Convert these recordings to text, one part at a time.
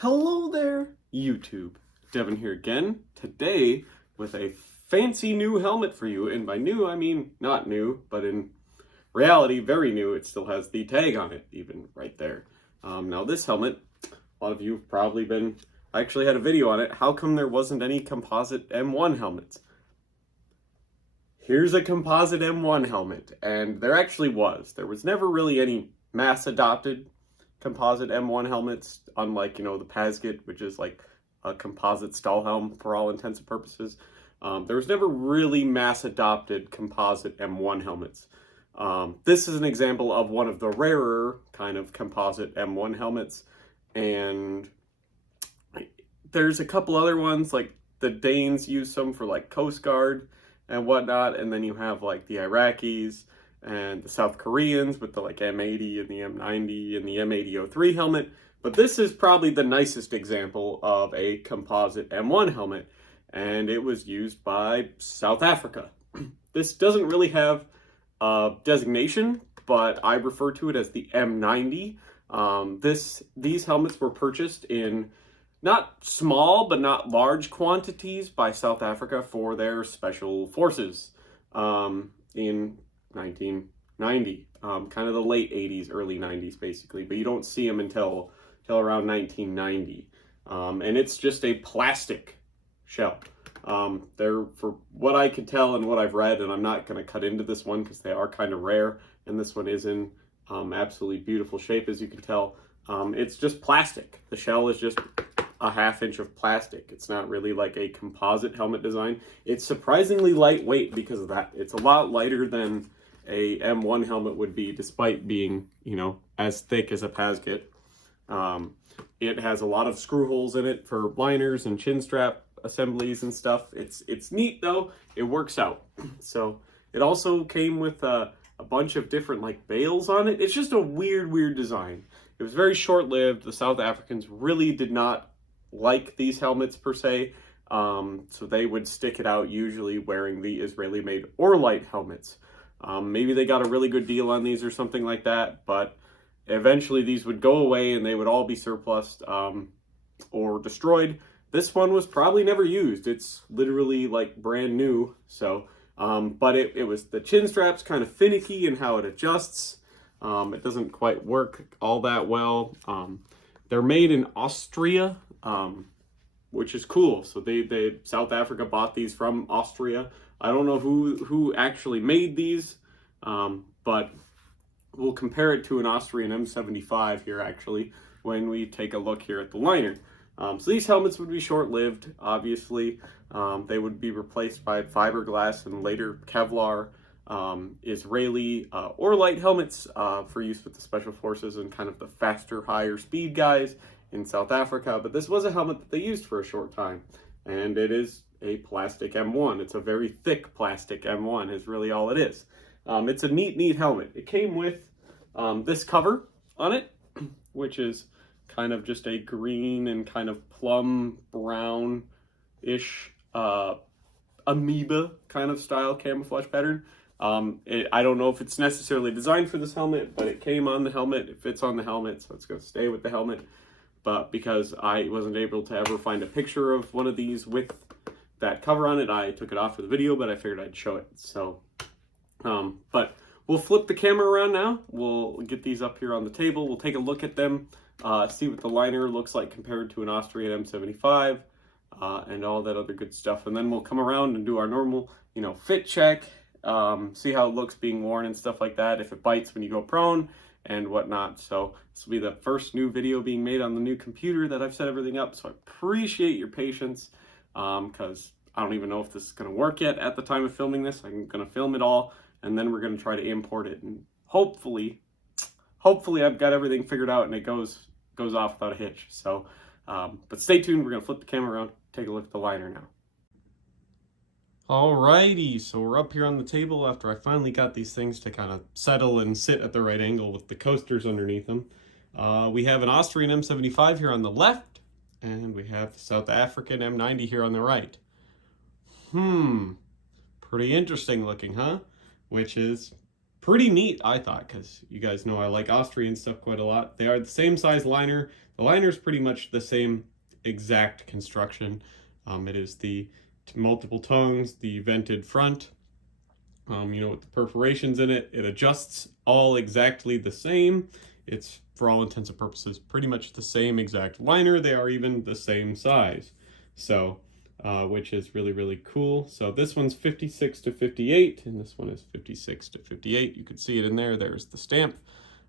Hello there, YouTube. Devin here again, today with a fancy new helmet for you. And by new, I mean not new, but in reality, very new. It still has the tag on it, even right there. Now this helmet, a lot of you have probably been, I actually had a video on it. How come there wasn't any composite M1 helmets? Here's a composite M1 helmet, and there actually was. There was never really any mass adopted composite M1 helmets, unlike, the Pasget, which is like a composite stall helm for all intents and purposes. There was never really mass adopted composite M1 helmets. This is an example of one of the rarer kind of composite M1 helmets, and there's a couple other ones, like the Danes use some for like Coast Guard and whatnot, and then you have like the Iraqis and the South Koreans with the like M80 and the M90 and the M8003 helmet. But this is probably the nicest example of a composite M1 helmet, and it was used by South Africa. This doesn't really have a designation, but I refer to it as the M90. These helmets were purchased in not small but not large quantities by South Africa for their special forces in 1990, kind of the late 80s, early 90s basically, but you don't see them until around 1990. And it's just a plastic shell. They're, for what I could tell and what I've read, and I'm not going to cut into this one because they are kind of rare, and this one is in absolutely beautiful shape, as you can tell. It's just plastic. The shell is just a ½ inch of plastic. It's not really like a composite helmet design. It's surprisingly lightweight because of that. It's a lot lighter than a M1 helmet would be, despite being, as thick as a Pasget. It has a lot of screw holes in it for liners and chin strap assemblies and stuff. It's neat though. It works out. So it also came with a bunch of different like bales on it. It's just a weird design. It was very short-lived. The South Africans really did not like these helmets per se, so they would stick it out usually wearing the Israeli-made Orlite helmets. Maybe they got a really good deal on these or something like that, but eventually these would go away and they would all be surplused or destroyed. This one was probably never used. It's literally like brand new. So, but it was, the chin strap's kind of finicky in how it adjusts. It doesn't quite work all that well. They're made in Austria, which is cool. So they South Africa bought these from Austria. I don't know who actually made these, but we'll compare it to an Austrian M75 here actually when we take a look here at the liner. So these helmets would be short-lived, obviously. They would be replaced by fiberglass and later Kevlar Israeli Orlite helmets for use with the special forces and kind of the faster, higher speed guys in South Africa. But this was a helmet that they used for a short time, and it is a plastic M1. It's a very thick plastic M1 is really all it is. It's a neat helmet. It came with this cover on it, which is kind of just a green and kind of plum brown-ish amoeba kind of style camouflage pattern. I don't know if it's necessarily designed for this helmet, but it came on the helmet. It fits on the helmet, so it's going to stay with the helmet. But because I wasn't able to ever find a picture of one of these with that cover on it, I took it off for the video, but I figured I'd show it. So, but we'll flip the camera around now. We'll get these up here on the table. We'll take a look at them, see what the liner looks like compared to an Austrian M75, and all that other good stuff. And then we'll come around and do our normal, fit check, see how it looks being worn and stuff like that, if it bites when you go prone and whatnot. So this will be the first new video being made on the new computer that I've set everything up, so I appreciate your patience, because I don't even know if this is going to work yet at the time of filming this. I'm going to film it all, and then we're going to try to import it, and hopefully I've got everything figured out and it goes off without a hitch. So but stay tuned. We're going to flip the camera around, take a look at the liner now. Alrighty, so we're up here on the table after I finally got these things to kind of settle and sit at the right angle with the coasters underneath them. We have an Austrian M75 here on the left, and we have the South African M90 here on the right. Pretty interesting looking, huh? Which is pretty neat, I thought, because you guys know I like Austrian stuff quite a lot. They are the same size liner, The liner is pretty much the same exact construction. It is the multiple tongues, the vented front, with the perforations in it. It adjusts all exactly the same. It's, for all intents and purposes, pretty much the same exact liner. They are even the same size. So, which is really, really cool. So this one's 56 to 58, and this one is 56 to 58. You can see it in there. There's the stamp.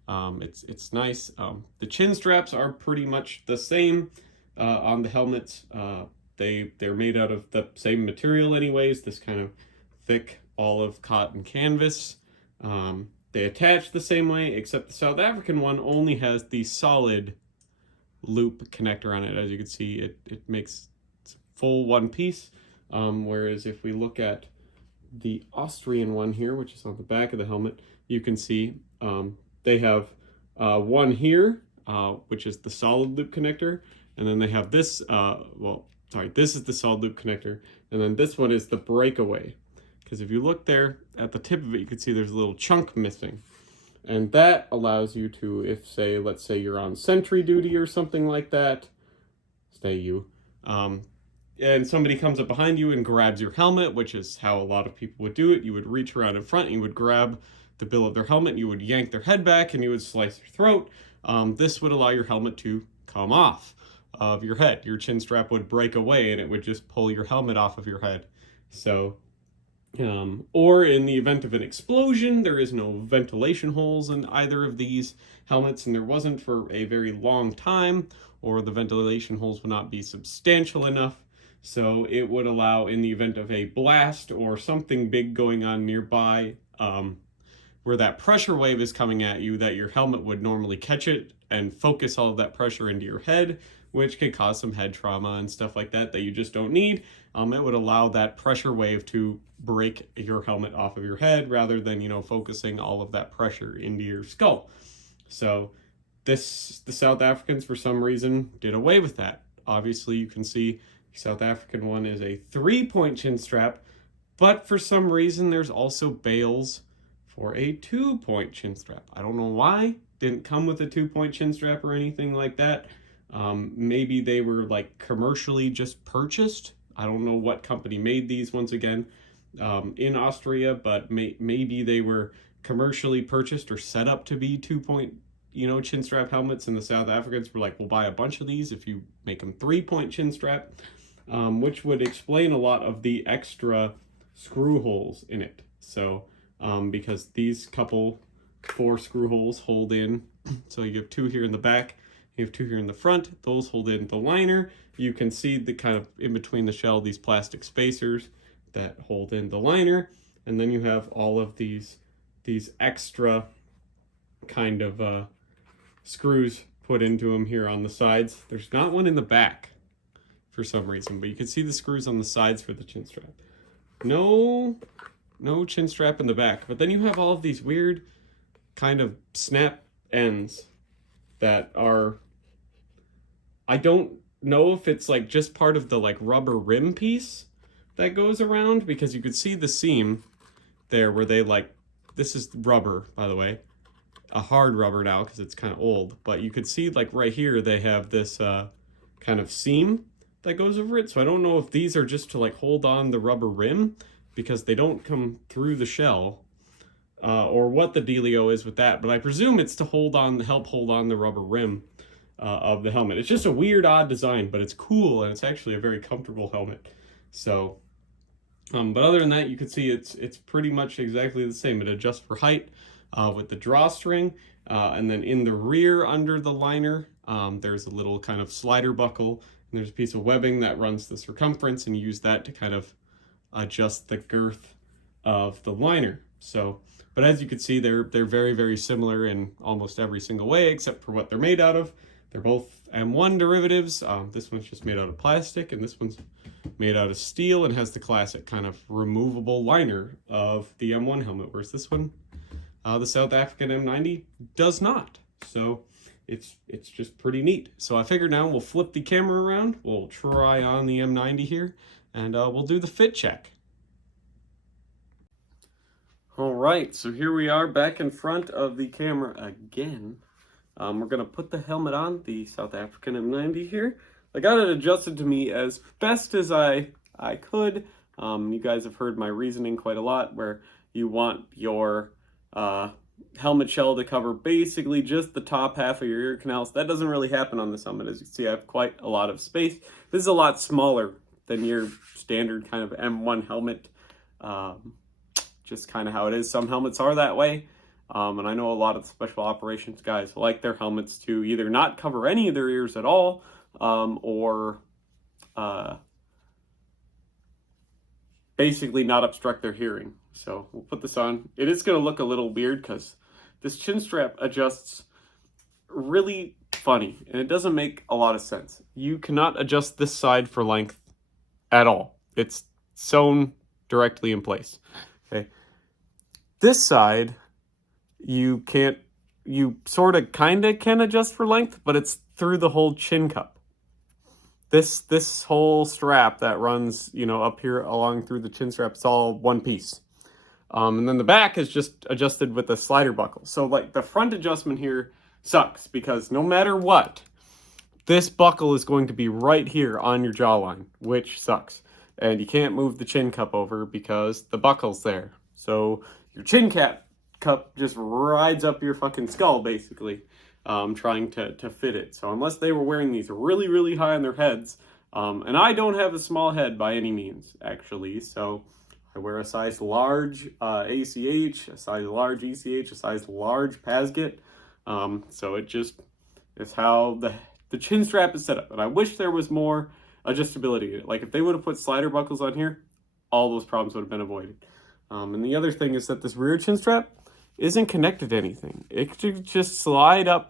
It's nice. The chin straps are pretty much the same on the helmets. They're made out of the same material anyways, this kind of thick olive cotton canvas. They attach the same way, except the South African one only has the solid loop connector on it. As you can see, it makes full one piece, whereas if we look at the Austrian one here, which is on the back of the helmet, you can see they have one here, which is the solid loop connector, and then they have this, this is the solid loop connector, and then this one is the breakaway. Because if you look there at the tip of it, you can see there's a little chunk missing. And that allows you to, let's say you're on sentry duty or something like that, and somebody comes up behind you and grabs your helmet, which is how a lot of people would do it. You would reach around in front, and you would grab the bill of their helmet, and you would yank their head back, and you would slice their throat. This would allow your helmet to come off of your head. Your chin strap would break away, and it would just pull your helmet off of your head. So, or in the event of an explosion, there is no ventilation holes in either of these helmets, and there wasn't for a very long time, or the ventilation holes would not be substantial enough. So it would allow, in the event of a blast or something big going on nearby, where that pressure wave is coming at you, that your helmet would normally catch it and focus all of that pressure into your head, which could cause some head trauma and stuff like that you just don't need. It would allow that pressure wave to break your helmet off of your head rather than, focusing all of that pressure into your skull. So the South Africans, for some reason, did away with that. Obviously, you can see the South African one is a 3-point chin strap, but for some reason, there's also bales for a 2-point chin strap. I don't know why. Didn't come with a 2-point chin strap or anything like that. Maybe they were commercially just purchased. I don't know what company made these once again in Austria, but maybe they were commercially purchased or set up to be 2-point, chin strap helmets, and the South Africans were like, we'll buy a bunch of these if you make them 3-point chin strap, which would explain a lot of the extra screw holes in it. So, because these couple 4 screw holes hold in, so you have 2 here in the back, you have 2 here in the front, those hold in the liner. You can see the kind of in between the shell, these plastic spacers that hold in the liner, and then you have all of these extra kind of screws put into them here on the sides. There's not one in the back for some reason, but you can see the screws on the sides for the chin strap. No chin strap in the back, but then you have all of these weird kind of snap ends that are, I don't know if it's just part of the rubber rim piece that goes around, because you could see the seam there where they this is rubber, by the way, a hard rubber now because it's kind of old, but you could see right here they have this kind of seam that goes over it. So I don't know if these are just to hold on the rubber rim because they don't come through the shell, or what the dealio is with that, but I presume it's to help hold on the rubber rim of the helmet. It's just a weird, odd design, but it's cool, and it's actually a very comfortable helmet. So, but other than that, you can see it's pretty much exactly the same. It adjusts for height with the drawstring, and then in the rear under the liner, there's a little kind of slider buckle, and there's a piece of webbing that runs the circumference, and you use that to kind of adjust the girth of the liner. So, but as you can see, they're very, very similar in almost every single way, except for what they're made out of. They're both M1 derivatives. This one's just made out of plastic, and this one's made out of steel and has the classic kind of removable liner of the M1 helmet, whereas this one, the South African M90, does not. So it's just pretty neat. So I figured now we'll flip the camera around, we'll try on the M90 here, and we'll do the fit check. All right, so here we are back in front of the camera again. We're going to put the helmet on, the South African M90 here. I got it adjusted to me as best as I could. You guys have heard my reasoning quite a lot, where you want your helmet shell to cover basically just the top half of your ear canals. That doesn't really happen on this helmet. As you can see, I have quite a lot of space. This is a lot smaller than your standard kind of M1 helmet. Just kind of how it is. Some helmets are that way. And I know a lot of special operations guys like their helmets to either not cover any of their ears at all, or basically not obstruct their hearing. So we'll put this on. It is going to look a little weird because this chin strap adjusts really funny, and it doesn't make a lot of sense. You cannot adjust this side for length at all. It's sewn directly in place. Okay. This side, you sort of kind of can adjust for length, but it's through the whole chin cup. This whole strap that runs, up here along through the chin strap, it's all one piece. And then the back is just adjusted with a slider buckle. So like the front adjustment here sucks, because no matter what, this buckle is going to be right here on your jawline, which sucks. And you can't move the chin cup over because the buckle's there. So your chin cup just rides up your fucking skull, basically, trying to fit it. So unless they were wearing these really, really high on their heads, and I don't have a small head by any means, actually, so I wear a size large ACH, a size large ECH, a size large Pasget. So it just is how the chin strap is set up. And I wish there was more adjustability. Like if they would have put slider buckles on here, all those problems would have been avoided. And the other thing is that this rear chin strap isn't connected to anything. It could just slide up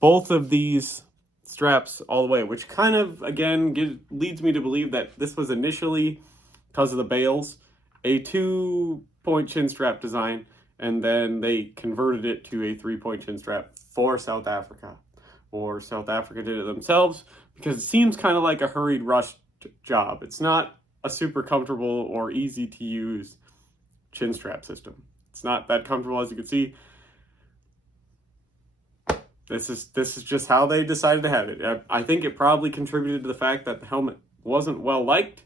both of these straps all the way, which kind of, again, leads me to believe that this was initially, because of the bales, a 2-point chin strap design, and then they converted it to a 3-point chin strap for South Africa. Or South Africa did it themselves, because it seems kind of like a hurried, rushed job. It's not a super comfortable or easy to use chin strap system. It's not that comfortable, as you can see. This is just how they decided to have it. I think it probably contributed to the fact that the helmet wasn't well liked,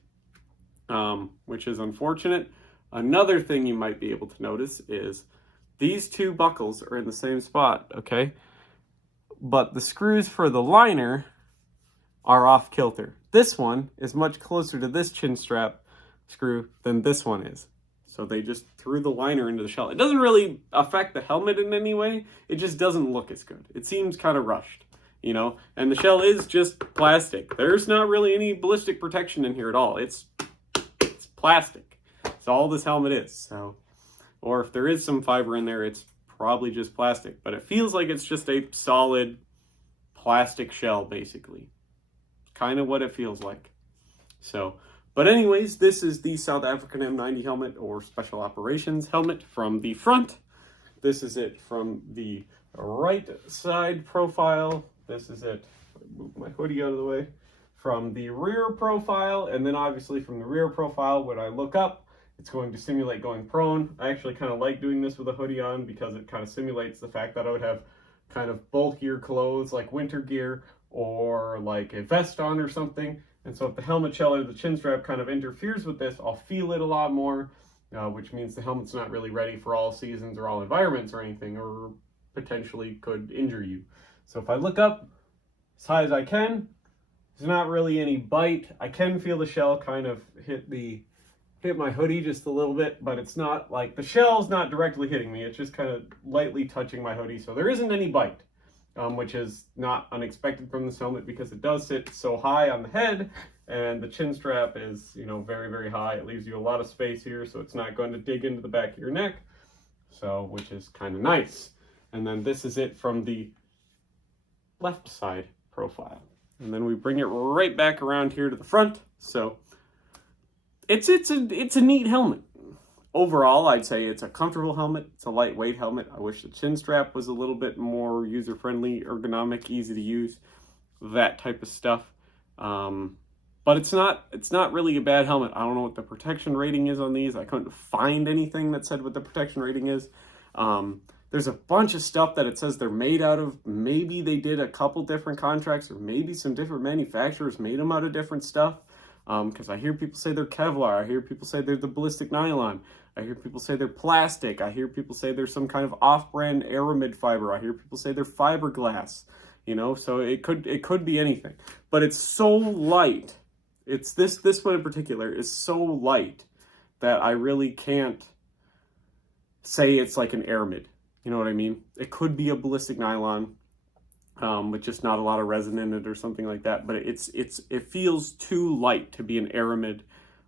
which is unfortunate. Another thing you might be able to notice is these two buckles are in the same spot, okay? But the screws for the liner are off kilter. This one is much closer to this chin strap screw than this one is. So they just threw the liner into the shell. It doesn't really affect the helmet in any way. It just doesn't look as good. It seems kind of rushed, And the shell is just plastic. There's not really any ballistic protection in here at all. It's plastic. That's all this helmet is. So, or if there is some fiber in there, it's probably just plastic. But it feels like it's just a solid plastic shell, basically. Kind of what it feels like. So, but anyways, this is the South African M90 helmet, or Special Operations helmet, from the front. This is it from the right side profile. This is it, move my hoodie out of the way, from the rear profile. And then obviously from the rear profile, when I look up, it's going to simulate going prone. I actually kind of like doing this with a hoodie on, because it kind of simulates the fact that I would have kind of bulkier clothes like winter gear, or like a vest on or something. And so if the helmet shell or the chin strap kind of interferes with this, I'll feel it a lot more, which means the helmet's not really ready for all seasons or all environments or anything, or potentially could injure you. So if I look up as high as I can, there's not really any bite. I can feel the shell kind of hit my hoodie just a little bit, but it's not like, the shell's not directly hitting me. It's just kind of lightly touching my hoodie. So there isn't any bite. Which is not unexpected from this helmet, because it does sit so high on the head, and the chin strap is, very, very high. It leaves you a lot of space here, so it's not going to dig into the back of your neck, so, which is kind of nice. And then this is it from the left side profile. And then we bring it right back around here to the front. So it's a neat helmet. Overall, I'd say it's a comfortable helmet. It's a lightweight helmet. I wish the chin strap was a little bit more user-friendly, ergonomic, easy to use, that type of stuff. But it's not really a bad helmet. I don't know what the protection rating is on these. I couldn't find anything that said what the protection rating is. There's a bunch of stuff that it says they're made out of. Maybe they did a couple different contracts, or maybe some different manufacturers made them out of different stuff. Because I hear people say they're Kevlar. I hear people say they're the ballistic nylon. I hear people say they're plastic. I hear people say they're some kind of off-brand aramid fiber. I hear people say they're fiberglass. You know, so it could be anything. But it's so light. It's this one in particular is so light that I really can't say it's like an aramid. You know what I mean? It could be a ballistic nylon, with just not a lot of resin in it or something like that. But it feels too light to be an aramid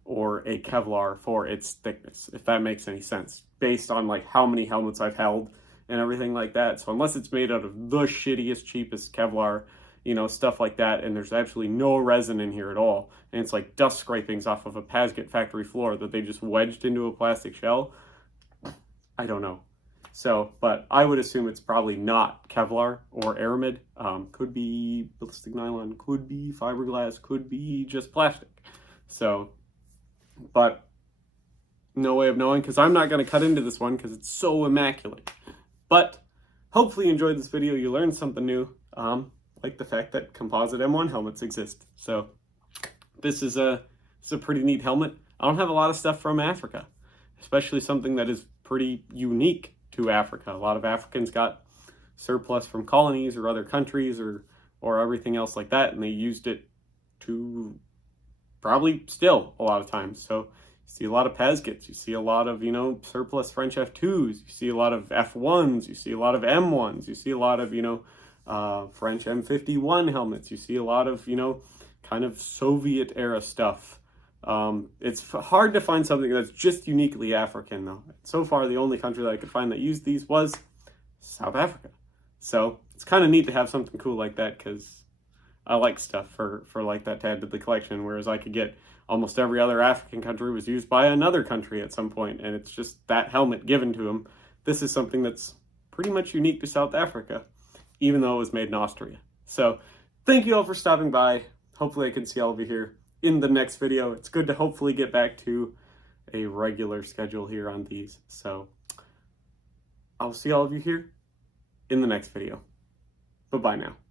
or a Kevlar for its thickness, if that makes any sense, based on like how many helmets I've held and everything like that. So unless it's made out of the shittiest, cheapest Kevlar, you know, stuff like that, and there's actually no resin in here at all, and it's like dust scrapings off of a Pasget factory floor that they just wedged into a plastic shell, I don't know. So, but I would assume it's probably not Kevlar or aramid. Could be ballistic nylon, could be fiberglass, could be just plastic. So, but no way of knowing, because I'm not going to cut into this one because it's so immaculate. But hopefully you enjoyed this video. You learned something new, like the fact that composite M1 helmets exist. So this is a pretty neat helmet. I don't have a lot of stuff from Africa, especially something that is pretty unique to Africa. A lot of Africans got surplus from colonies or other countries or everything else like that, and they used it to probably still a lot of times. So you see a lot of Pasgets, you see a lot of, you know, surplus French F2s, you see a lot of F1s, you see a lot of M1s, you see a lot of, you know, French M51 helmets, you see a lot of, you know, kind of Soviet era stuff. It's hard to find something that's just uniquely African, though. So far, the only country that I could find that used these was South Africa. So it's kind of neat to have something cool like that, because I like stuff for like that to add to the collection, whereas I could get almost every other African country was used by another country at some point, and it's just that helmet given to them. This is something that's pretty much unique to South Africa, even though it was made in Austria. So thank you all for stopping by. Hopefully I can see all of you here in the next video. It's good to hopefully get back to a regular schedule here on these. So I'll see all of you here in the next video. Bye-bye now.